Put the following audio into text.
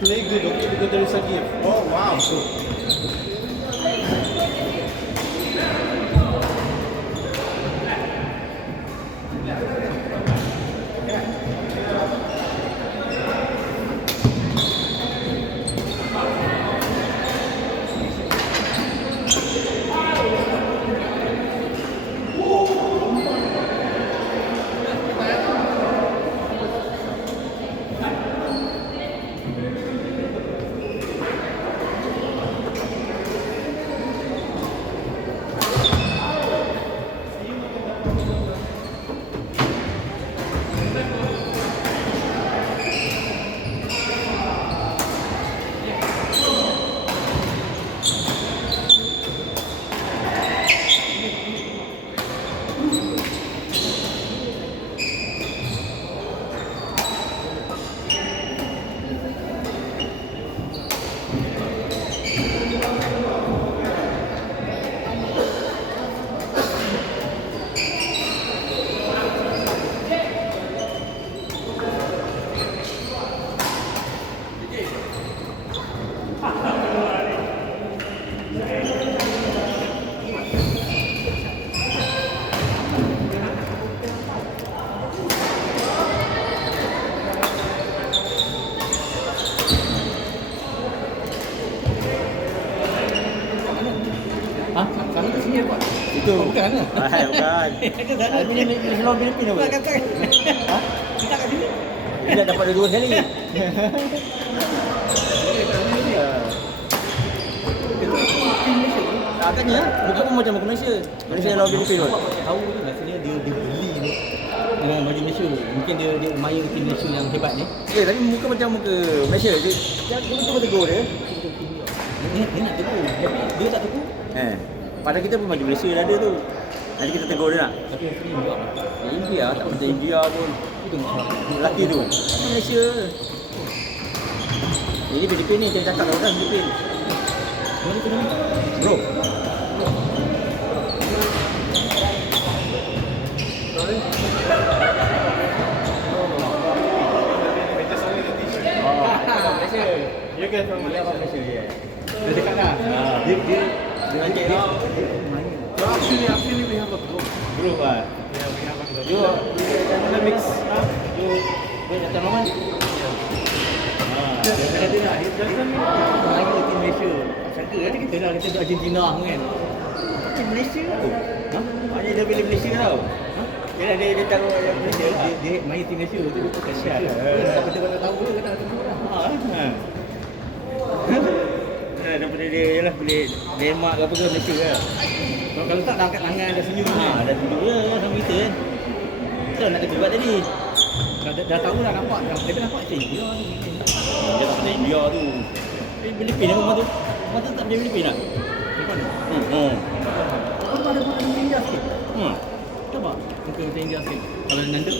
play good, okay, because there is a gift. Oh wow. Ha? Sana ke sini apa? Itu. Bukan lah. Bukan. Ke sana. Film Filipin apa? Bukan. Ha? Kita kat sini. Dia dapat dua kali. Katanya muka pun macam Malaysia. Malaysia lawan Filipin tu. Tahu ni maksudnya dia beli ni dengan baju Malaysia. Mungkin dia admire tim Malaysia yang hebat ni. Ya, tapi muka macam muka Malaysia. Dia betul tegur dia. Dia nak tegur. Tapi dia tak tegur. Padahal kita pun baju Malaysia dah ada tu. Nanti kita tegur dia nak. Tapi yang sini juga. India tak macam India pun. Itu macam Lelaki tu. Malaysia. Ini Filipin ni dia cakap orang Filipin. mana tu ni? Bro. Malaysia. You guys from Malaysia, ya. Dia dekat dah. Dia ajak dia. Actually we have a group. Group ah. Yeah, we have a group. You wanna mix? You datang mana? Dia kata nak, dia main di tim Malaysia. Sangka kan kita dah kita duduk Argentina kan. Tim Malaysia tu. Maknanya dia pilih Malaysia tau. Dia taruh yang Malaysia lah. Dia main tim Malaysia tu dia bukan Malaysia. Tak betul kata tahu dia kata tahu dah. Daripada dia jelah pilih Denmark ke apa ke Malaysia lah. Kalau tak dah angkat tangan dah senyum kan. Dah tunjuk je sama kita kan. Betul nak kena buat tadi. Dah tahu dah nampak dah. Kita nampak macam India ni. Dia tak macam India tu. Filipin apa rumah tu? Rumah tu tak macam Filipin tak? Nampak ni? Oh, Ada muka India sikit. Hmm. Nampak? Muka macam India sikit. Kalau nanda.